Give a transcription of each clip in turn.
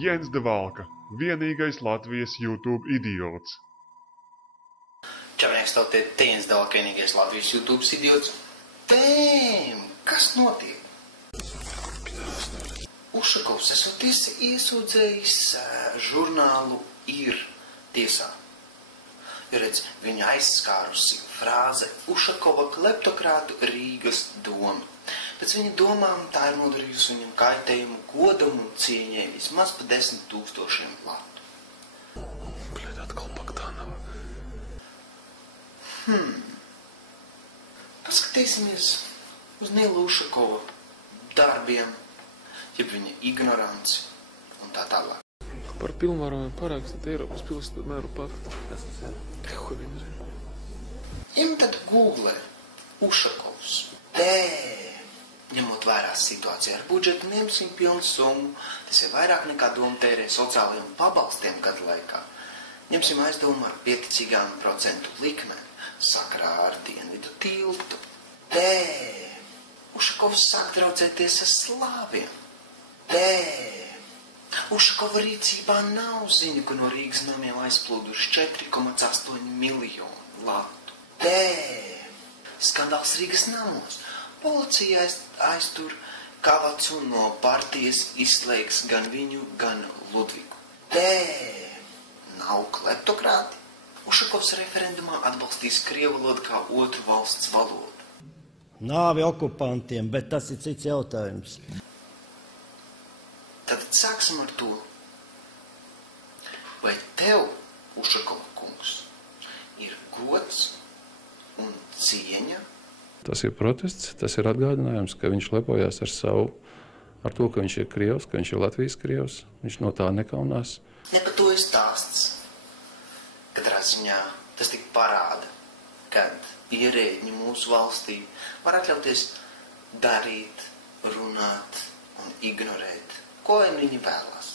Jens de Valka, vienīgais Latvijas YouTube idiots. Čavnieks, tev te Jens de Valka, vienīgais Latvijas YouTube idiots. Tēm, kas notiek? Ušakovs esot iesūdzējis žurnālu Ir tiesā. Jo redz, viņa aizskārusi frāze Ušakova kleptokrātu Rīgas doma. Pēc viņa domām tā ir nodarījusi viņam kaitējumu godam un cieņai vismaz pa 10 000 latu. Bļed, atkal Bagdānava. Paskatīsimies uz Nilu Ušakova darbiem, jeb viņa ignoranci un tā tālāk. Par pilnvarojumu parakstīt Eiropas pilsētu mēru paktu. Kas tas ir? Ko viņi zina? Ņem tad Google Ušakovs. Ņemot vērā situāciju ar budžetu, ņemsim pilnu summu. Tas ir vairāk nekā doma tērē sociālajiem pabalstiem gadu laikā. Ņemsim aizdomu ar pieticīgām procentu likmēm sakarā ar Dienvidu tiltu. Ušakovs sāk draudzēties ar slāviem. Ušakova rīcībā nav ziņu, ka no Rīgas namiem aizplūduši 4,8 miljonu latu. Skandāls Rīgas namos. Policija aiztur Kavacu no partijas, izslēgs gan viņu, gan Ludvigu. Nav kleptokrāti. Ušakovs referendumā atbalstīs krievu valodu kā otru valsts valodu. Nāvi okupantiem, bet tas ir cits jautājums. Tad sāksim ar to. Vai tev, Ušakova kungs, ir gods un cieņa? Tas ir protests, tas ir atgādinājums, ka viņš lepojās ar to, ka viņš ir krievs, ka viņš ir Latvijas krievs. Viņš no tā nekaunās. Ne par to ir stāsts. Katrā ziņā tas tik parāda, kad ierēģi mūsu valstī var atļauties darīt, runāt un ignorēt, ko viņi vēlas.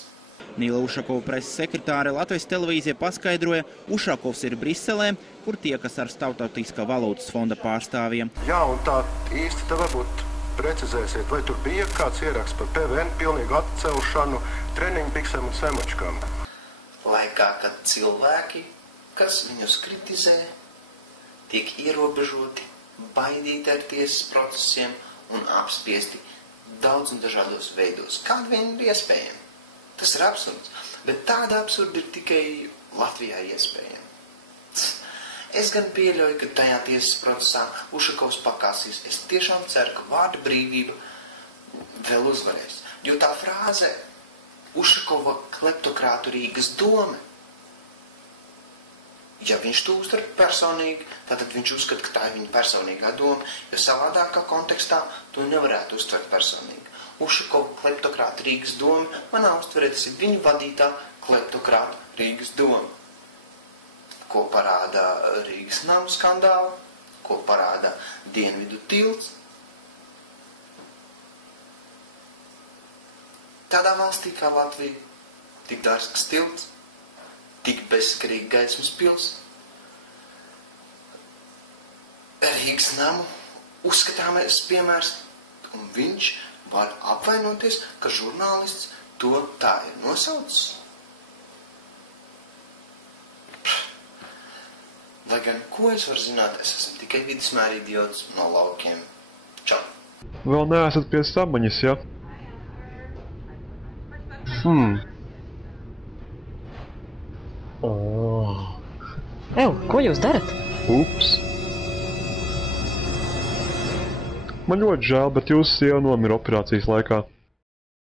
Nila Ušakova preses sekretāre Latvijas televīzija paskaidroja, Ušakovs ir Briselē, kur tiekas ar Starptautiskā valūtas fonda pārstāvjiem. Jā, un tā īsti te varbūt precizēsiet, vai tur bija kāds ieraksts par PVN pilnīgu atcelšanu, treniņbiksēm un semačkām? Laikā, kad cilvēki, kas viņus kritizē, tiek ierobežoti, baidīti ar tiesas procesiem un apspiesti daudz un dažādos veidos. Kādi vien ir iespējami? Tas ir absurds, bet tāda absurda ir tikai Latvijā iespējama. Es gan pieļauju, ka tajā tiesas procesā Ušakovs pakāsīs. Es tiešām ceru, ka vārda brīvība vēl uzvarēs. Jo tā frāze Ušakova kleptokrātu Rīgas doma, ja viņš to uztver personīgi, tad viņš uzskata, ka tā ir viņa personīgā doma, jo savādākā kontekstā to nevarētu uztvert personīgi. Ušakova kleptokrāta Rīgas doma manā uztverē tas ir viņu vadītā kleptokrāta Rīgas doma, ko parāda Rīgas namu skandāli, ko parāda Dienvidu tilts. Tādā valstī kā Latvija, tik dārsks tilts, tik bezsakarīgi gaismas pils. Rīgas namu uzskatāmais piemērs, un viņš var apvainoties, ka žurnālists to tā ir nosaucis. Lai gan, ko es varu zināt, es esmu tikai vidusmēra idiots no laukiem. Čau! Vēl neesat pie samaņas, ja? Ko jūs darat? Ups! Man ļoti žēl, bet jūsu sieva nomira operācijas laikā.